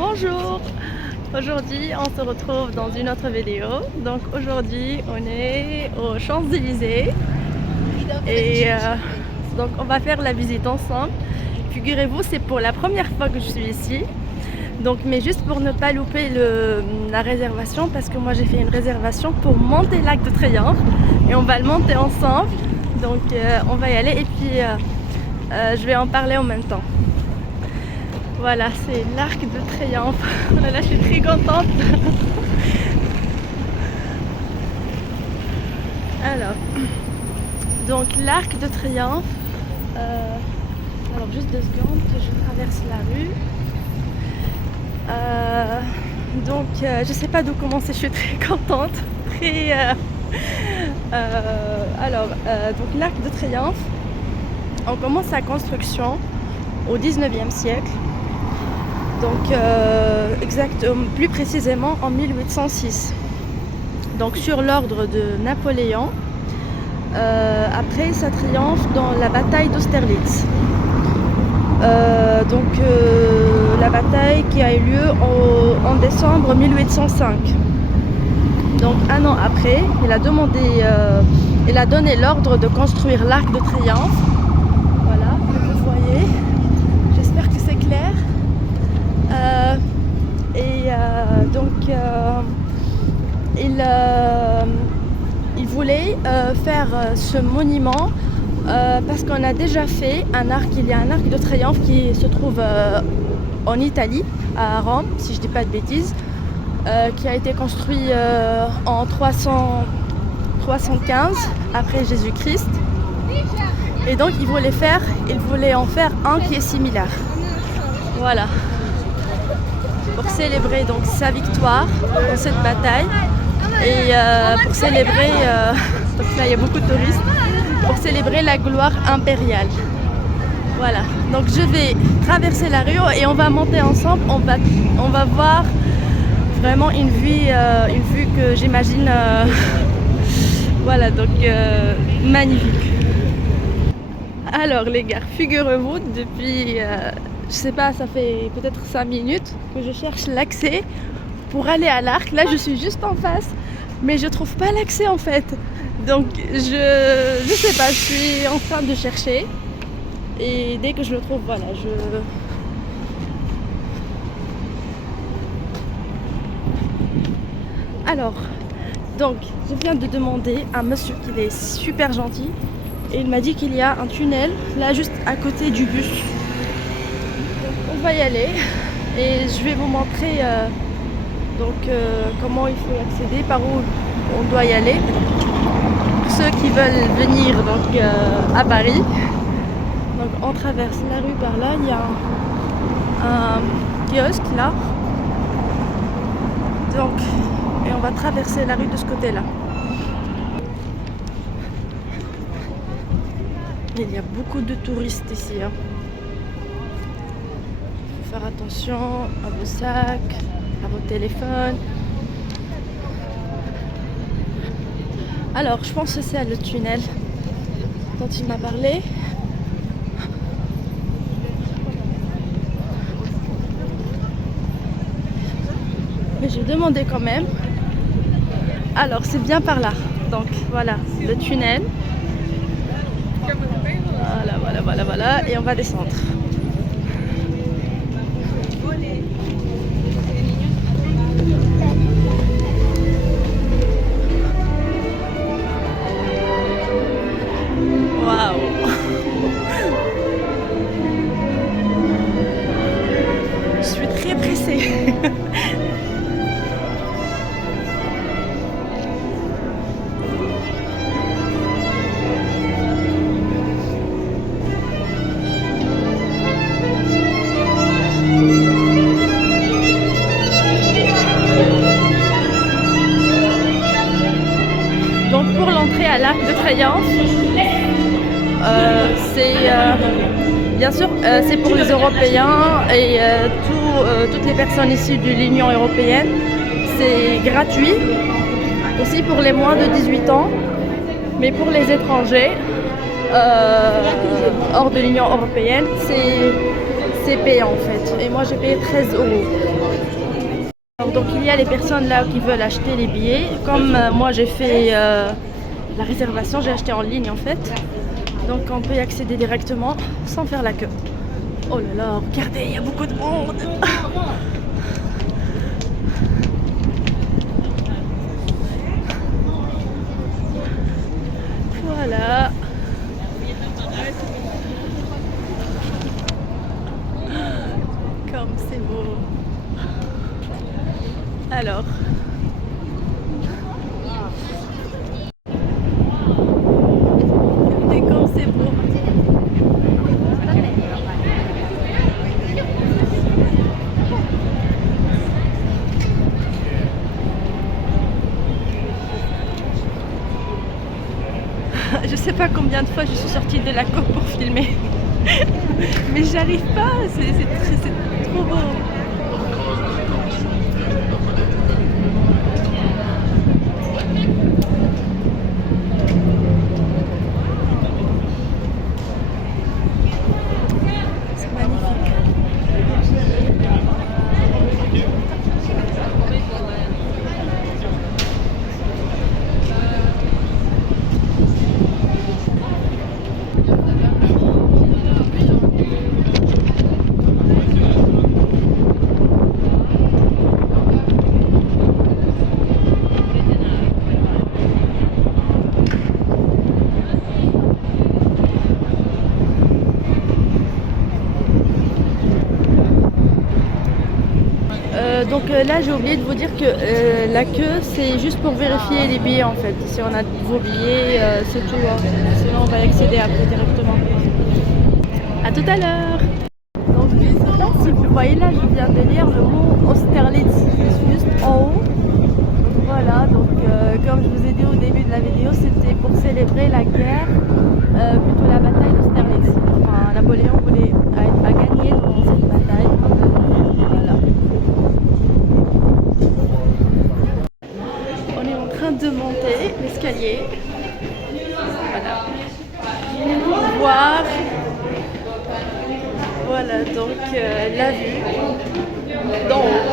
Bonjour! Aujourd'hui on se retrouve dans une autre vidéo. Donc aujourd'hui on est aux Champs-Élysées et donc on va faire la visite ensemble. Figurez-vous, c'est pour la première fois que je suis ici. Donc mais juste pour ne pas louper la réservation, parce que moi j'ai fait une réservation pour monter l'Arc de Triomphe et on va le monter ensemble. Donc on va y aller et puis je vais en parler en même temps. Voilà, c'est l'Arc de Triomphe. Là, je suis très contente. Alors, donc l'Arc de Triomphe. Alors, juste 2 secondes, je traverse la rue. Donc, je sais pas d'où commencer. Je suis très contente. Donc l'Arc de Triomphe. On commence sa construction au 19e siècle. Donc plus précisément en 1806. Donc sur l'ordre de Napoléon, après sa triomphe dans la bataille d'Austerlitz. La bataille qui a eu lieu en décembre 1805. Donc un an après, il a donné l'ordre de construire l'Arc de Triomphe. Voilà, comme vous voyez. J'espère que c'est clair. Il voulait faire ce monument parce qu'on a déjà fait un arc. Il y a un arc de triomphe qui se trouve en Italie, à Rome, si je dis pas de bêtises, qui a été construit en 315 après Jésus-Christ. Et donc il voulait en faire un qui est similaire. Voilà. Pour célébrer donc sa victoire dans cette bataille et pour célébrer, donc là il y a beaucoup de touristes, pour célébrer la gloire impériale. Voilà, donc je vais traverser la rue et on va monter ensemble, on va voir vraiment une vue que j'imagine, voilà, donc magnifique. Alors les gars, figurez-vous, depuis je sais pas, ça fait peut-être 5 minutes que je cherche l'accès pour aller à l'Arc. Là je suis juste en face, mais je trouve pas l'accès en fait. Donc je sais pas, je suis en train de chercher et dès que je le trouve, voilà, Alors, donc je viens de demander à un monsieur qui est super gentil et il m'a dit qu'il y a un tunnel là juste à côté du bus. On va y aller et je vais vous montrer comment il faut accéder, par où on doit y aller. Pour ceux qui veulent venir à Paris, donc on traverse la rue par là, il y a un kiosque là. Donc, et on va traverser la rue de ce côté-là. Il y a beaucoup de touristes ici. Faire attention à vos sacs, à vos téléphones. Alors je pense que c'est le tunnel dont il m'a parlé. Mais je vais demander quand même. Alors c'est bien par là. Donc voilà le tunnel. Voilà. Et on va descendre. Je suis très pressée. Donc pour l'entrée à l'Arc de Triomphe, bien sûr c'est pour les Européens et toutes les personnes issues de l'Union européenne. C'est gratuit aussi pour les moins de 18 ans, mais pour les étrangers hors de l'Union européenne, c'est c'est payant en fait. Et moi j'ai payé 13 euros. Alors, donc il y a les personnes là qui veulent acheter les billets. Comme moi j'ai fait la réservation, j'ai acheté en ligne en fait. Donc on peut y accéder directement sans faire la queue. Oh là là, regardez, il y a beaucoup de monde. Voilà. Comme c'est beau. Alors. Regardez comme c'est beau. Je sais pas combien de fois je suis sortie de la coque pour filmer. Mais j'arrive pas, c'est trop beau. C'est magnifique. Là j'ai oublié de vous dire que la queue c'est juste pour vérifier les billets en fait. Si on a vos billets, c'est tout. Hein. Sinon on va y accéder après directement. A tout à l'heure. Donc je sais pas si vous voyez là, je viens de lire le mot Austerlitz juste en haut. Donc voilà, donc comme je vous ai dit au début de la vidéo, c'était pour célébrer la guerre, plutôt la bataille d'Austerlitz. Enfin Napoléon a gagné dans cette bataille. Voilà. De monter l'escalier, voilà, pour voir, voilà donc la vue d'en haut.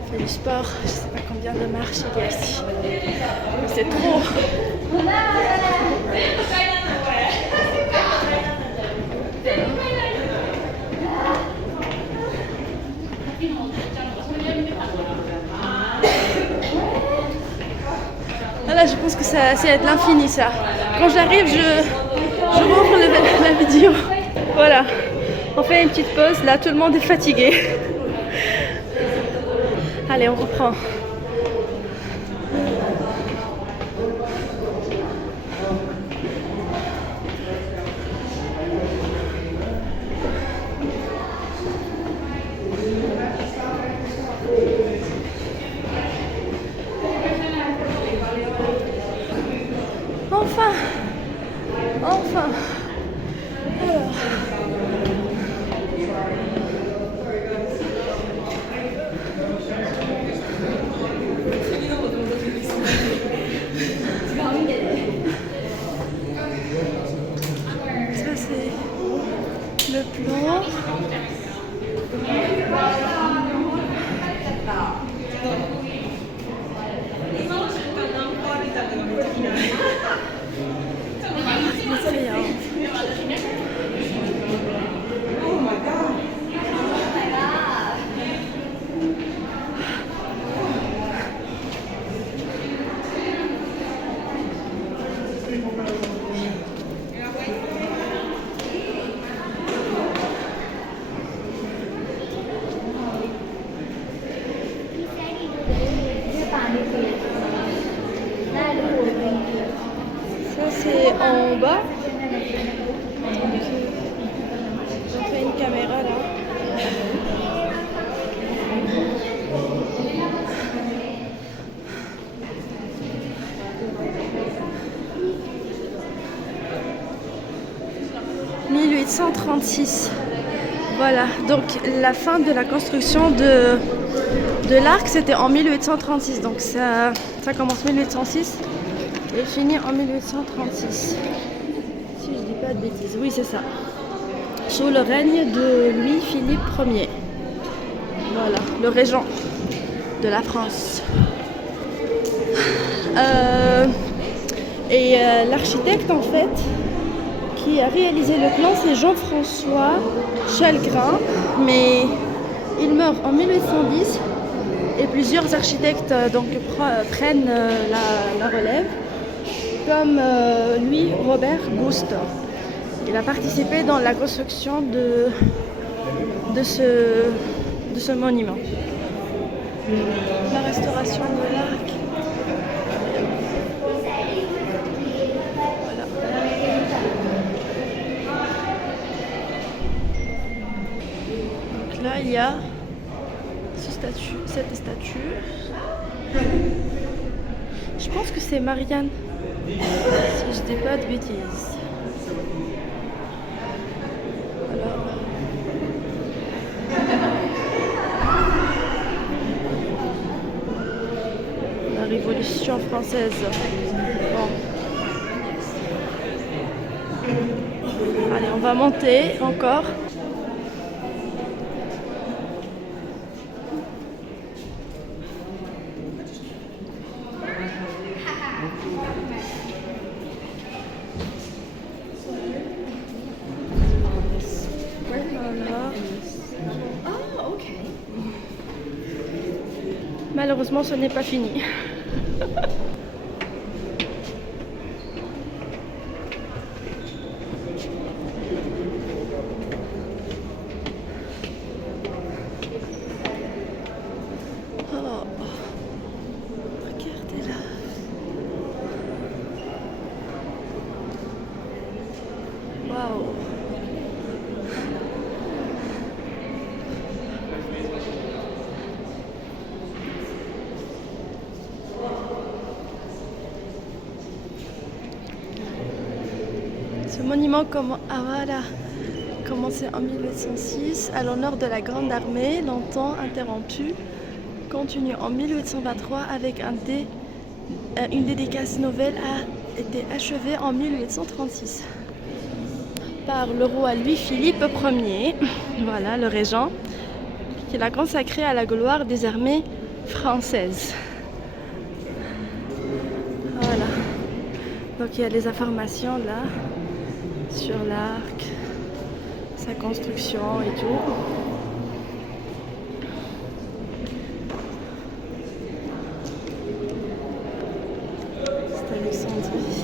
On fait du sport, je sais pas combien de marches il y a ici, mais c'est trop. Là, je pense que ça va être l'infini ça. Quand j'arrive, je rouvre la vidéo. Voilà. On fait une petite pause. Là, tout le monde est fatigué. Allez, on reprend. Enfin. Alors. Ça c'est le plan. Ça c'est en bas. On fait une caméra là. « 1836 ». Voilà, donc la fin de la construction de l'arc c'était en 1836, donc ça commence 1806 et finit en 1836. Si je dis pas de bêtises, oui c'est ça. Sous le règne de Louis-Philippe Ier. Voilà, le régent de la France. L'architecte en fait qui a réalisé le plan, c'est Jean-François Chalgrin, mais il meurt en 1810 et plusieurs architectes prennent la relève, comme Louis-Robert Gouste. Il a participé dans la construction de ce monument. La restauration de l'arc. Voilà. Donc là, il y a cette statue. Je pense que c'est Marianne, si je dis pas de bêtises. Révolution française. Bon. Allez, on va monter encore. Malheureusement, ce n'est pas fini. Oh, regardez là. Waouh. Ce monument commencé en 1806 à l'honneur de la Grande Armée, longtemps interrompu, continue en 1823 avec une dédicace nouvelle a été achevée en 1836 par le roi Louis-Philippe Ier, voilà le régent, qui l'a consacré à la gloire des armées françaises. Voilà. Donc il y a les informations là sur l'arc, sa construction et tout. C'est Alexandrie.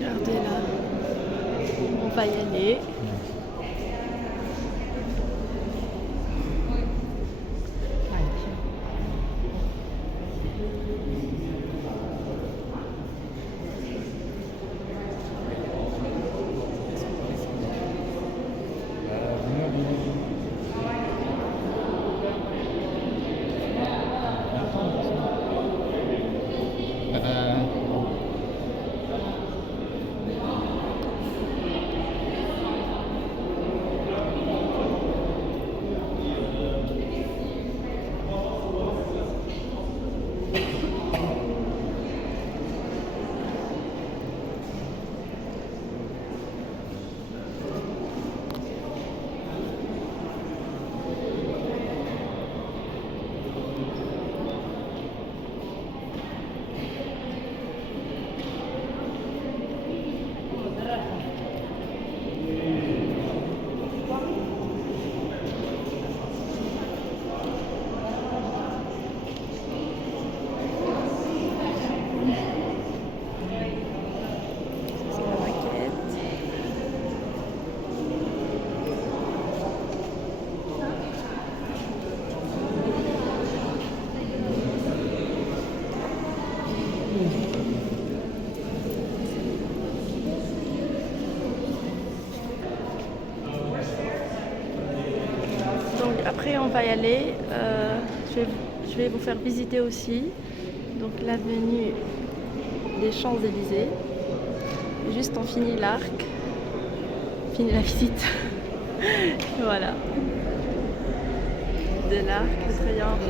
Regardez là, on va y aller. Donc après on va y aller, je vais vous faire visiter aussi donc l'avenue des Champs-Élysées. Juste on finit l'arc, finit la visite. Voilà, de l'Arc de Triomphe.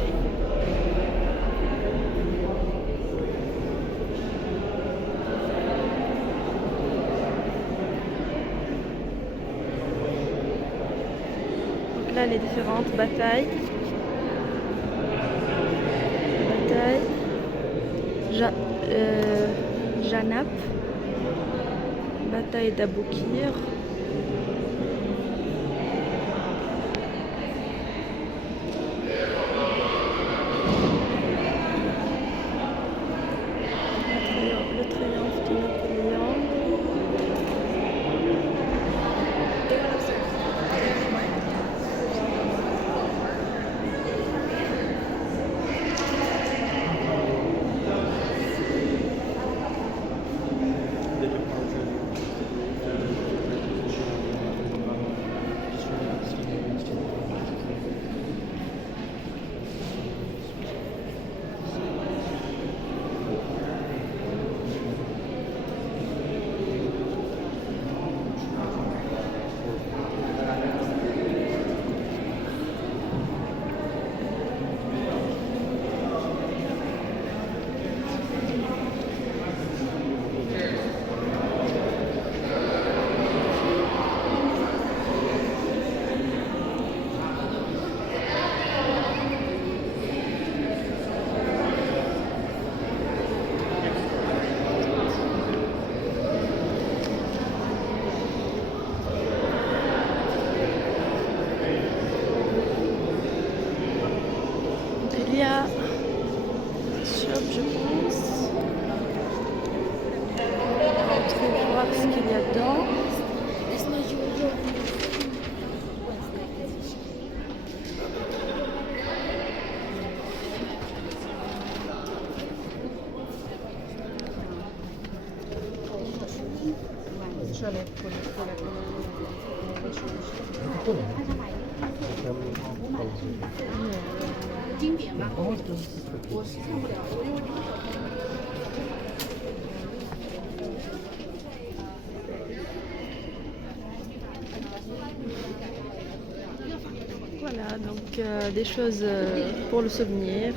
Donc là les différentes batailles. Janap, bataille d'Aboukir. Le triomphe de Napoléon. Il y a shop, je pense. On va voir ce qu'il y a dedans. Voilà, donc des choses pour le souvenir.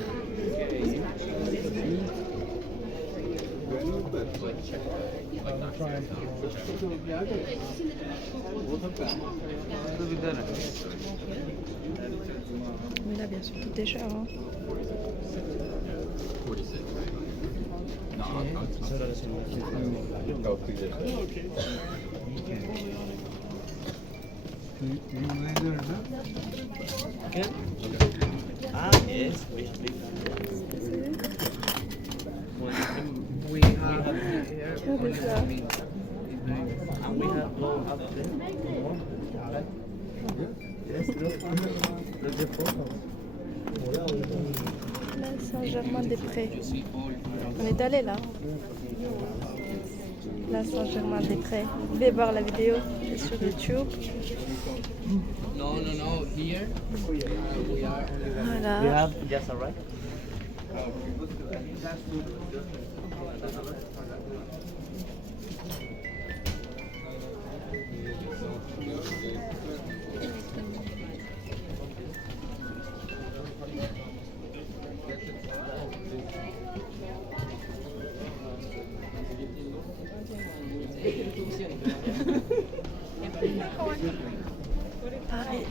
Mais là, bien sûr, tout est cher. Hein. Yes, we have here and we have blown up there. Yes, look the photos. Là, Saint-Germain-des-Prés. On est allé là. Là, Saint-Germain-des-Prés. Vous pouvez voir la vidéo sur YouTube. No, here we are. We Voilà. have just arrived. Paris.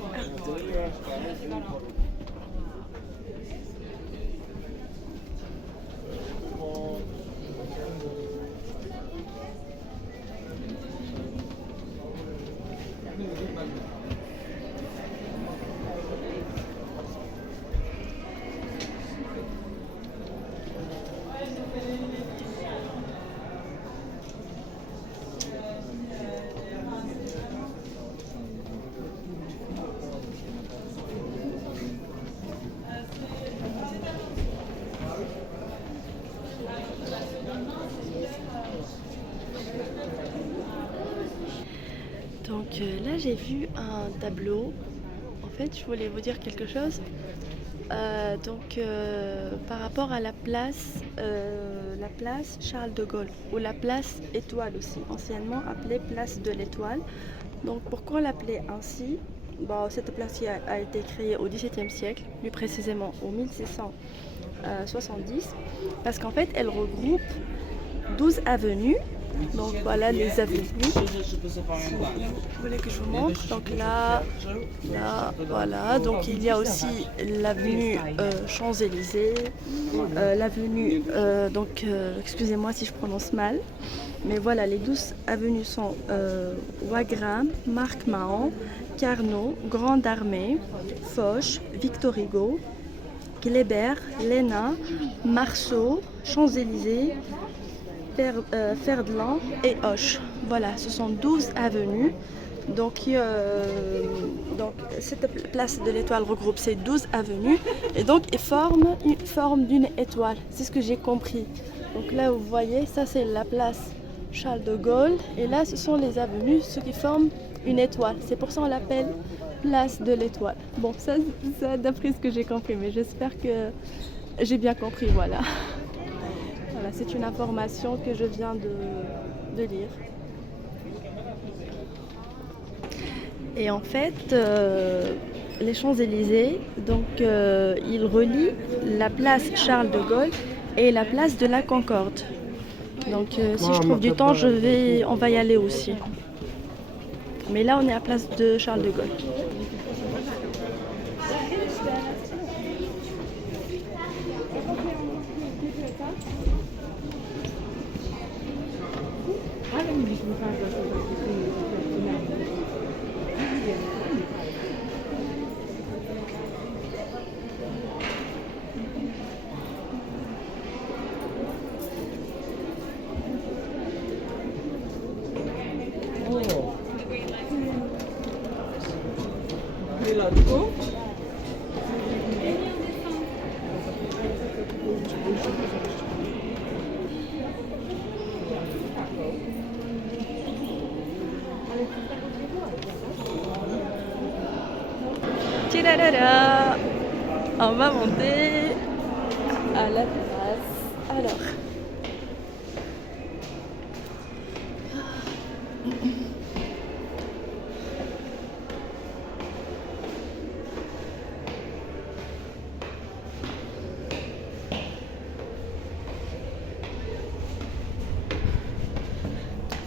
là j'ai vu un tableau. En fait, je voulais vous dire quelque chose. Par rapport à la place Charles de Gaulle, ou la place Étoile aussi, anciennement appelée place de l'Étoile. Donc pourquoi l'appeler ainsi? Bon, cette place a été créée au XVIIe siècle, plus précisément en 1670, parce qu'en fait elle regroupe 12 avenues. Donc voilà les avenues. Je voulais que je vous montre. Donc là, voilà. Donc il y a aussi l'avenue Champs-Élysées, l'avenue. Excusez-moi si je prononce mal, mais voilà, les 12 avenues sont Wagram, Marc-Mahon, Carnot, Grande Armée, Foch, Victor Hugo, Kléber, Léna, Marceau, Champs-Élysées, Ferdelan et Hoche. Voilà, ce sont 12 avenues. Donc cette place de l'Étoile regroupe ces 12 avenues et donc ils forment une forme d'une étoile. C'est ce que j'ai compris. Donc là, vous voyez, ça c'est la place Charles de Gaulle et là, ce sont les avenues, ce qui forment une étoile. C'est pour ça qu'on l'appelle place de l'Étoile. Bon, ça d'après ce que j'ai compris, mais j'espère que j'ai bien compris, voilà. Voilà, c'est une information que je viens de lire. Et en fait, les Champs-Élysées, ils relient la place Charles de Gaulle et la place de la Concorde. Donc si je trouve du temps, on va y aller aussi. Mais là, on est à la place de Charles de Gaulle. Tchadadada. On va monter à la terrasse. Alors.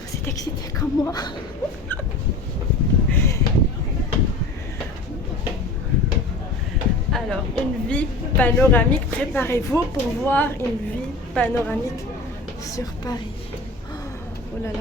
Vous êtes excités comme moi? Alors, une vue panoramique, préparez-vous pour voir une vue panoramique sur Paris. Oh là là.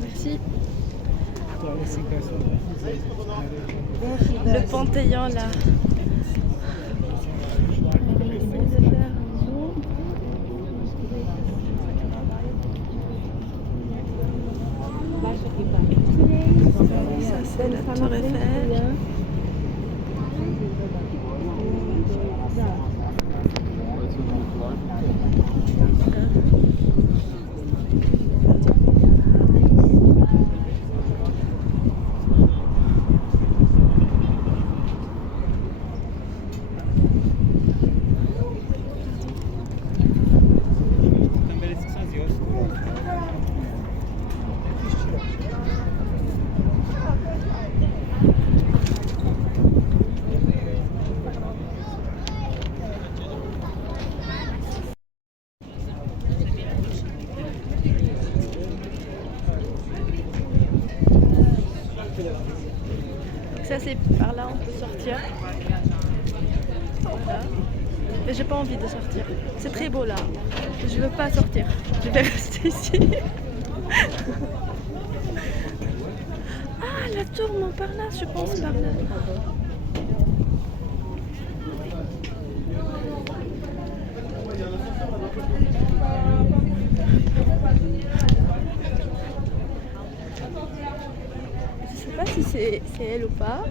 Merci. Le Panthéon là. c'est par là on peut sortir. Voilà. Mais j'ai pas envie de sortir. C'est très beau là. Je veux pas sortir. Je vais rester ici. Ah, la tour Montparnasse, je pense par là. Je sais pas si c'est elle ou pas.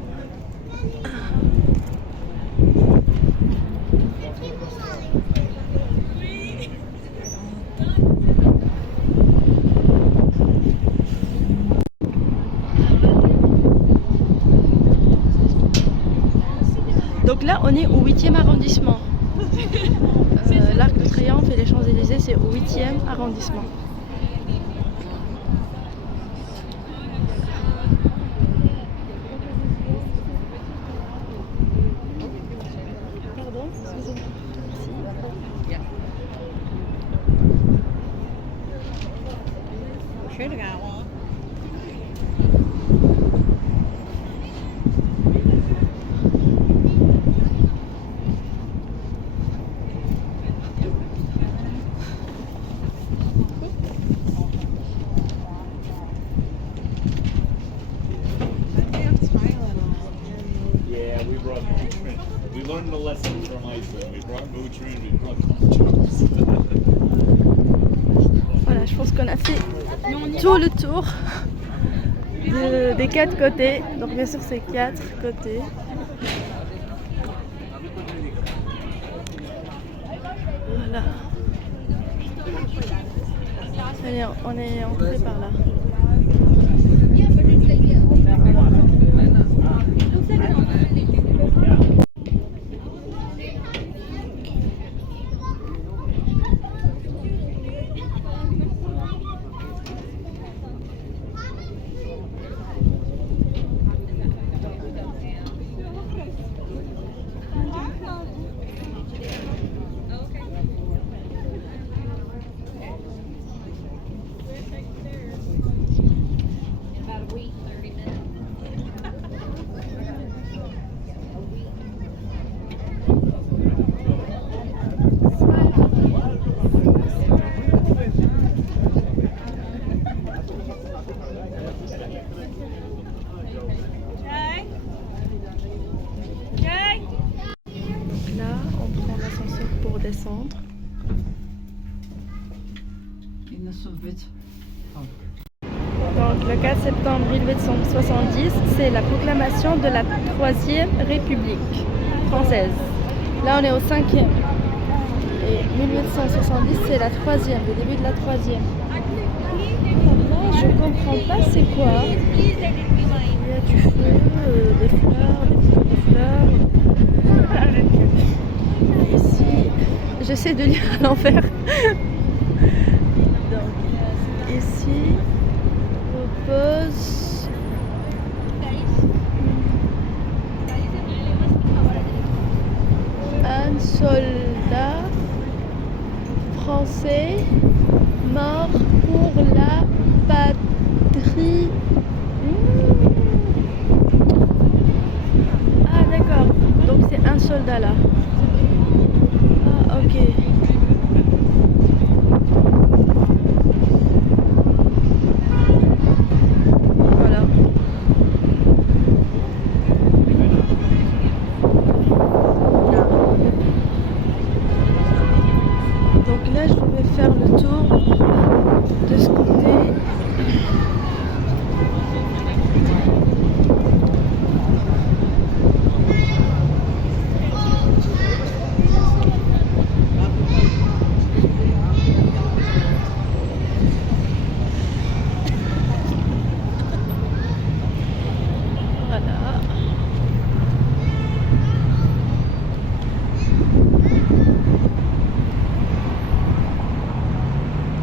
Donc là, on est au 8e arrondissement. L'Arc de Triomphe et les Champs-Élysées, c'est au 8e arrondissement. Pardon, excusez-moi. Yeah, we brought Motrin. We learned the lesson from Iceland. We brought Motrin, we brought nachos. Voilà, je pense qu'on a fait tout le tour des 4 côtés. Donc bien sûr, c'est 4 côtés. Voilà. Allez, on est entré par là. Descendre. Donc le 4 septembre 1870, c'est la proclamation de la 3e République française. Là on est au 5e. Et 1870 c'est la 3e, le début de la 3e. Là je comprends pas c'est quoi. Il y a du feu, des fleurs, des fleurs. Et ici, j'essaie de lire à l'envers. Donc, ici, repose un soldat français mort pour la patrie. Ah d'accord, donc c'est un soldat là. Ah ok. Voilà. Donc là je vais faire le tour de ce côté.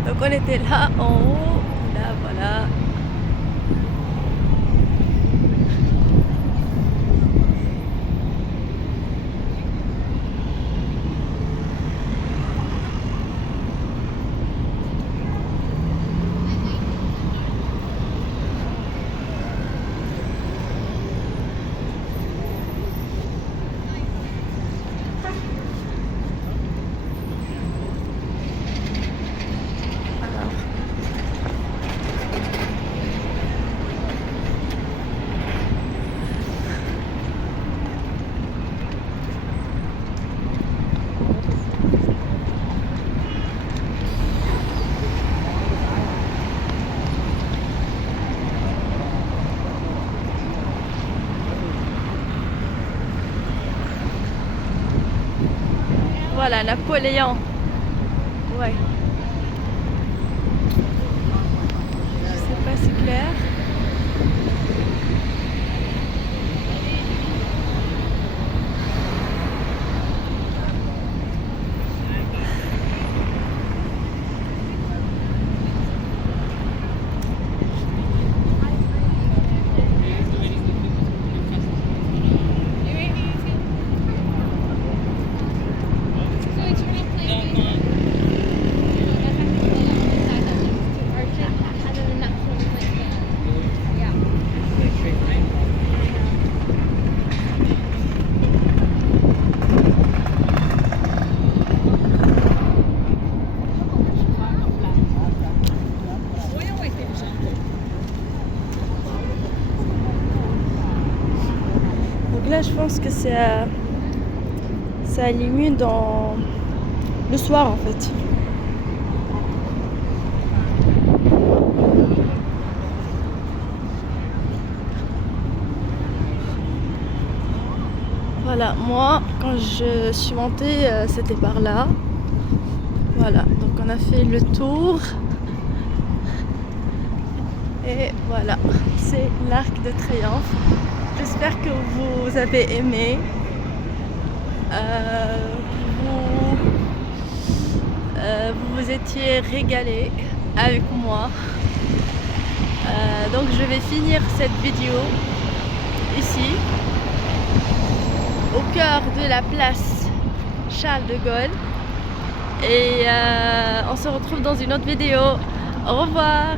Donc on était là en haut, là voilà. Voilà, Napoléon. Ouais. Je sais pas si c'est clair. Donc là, je pense que ça illumine dans le soir en fait. Voilà, moi quand je suis montée, c'était par là. Voilà, donc on a fait le tour. Et voilà, c'est l'Arc de Triomphe. J'espère que vous avez aimé. Vous vous étiez régalés avec moi. Donc je vais finir cette vidéo ici, au cœur de la place Charles de Gaulle. Et on se retrouve dans une autre vidéo. Au revoir.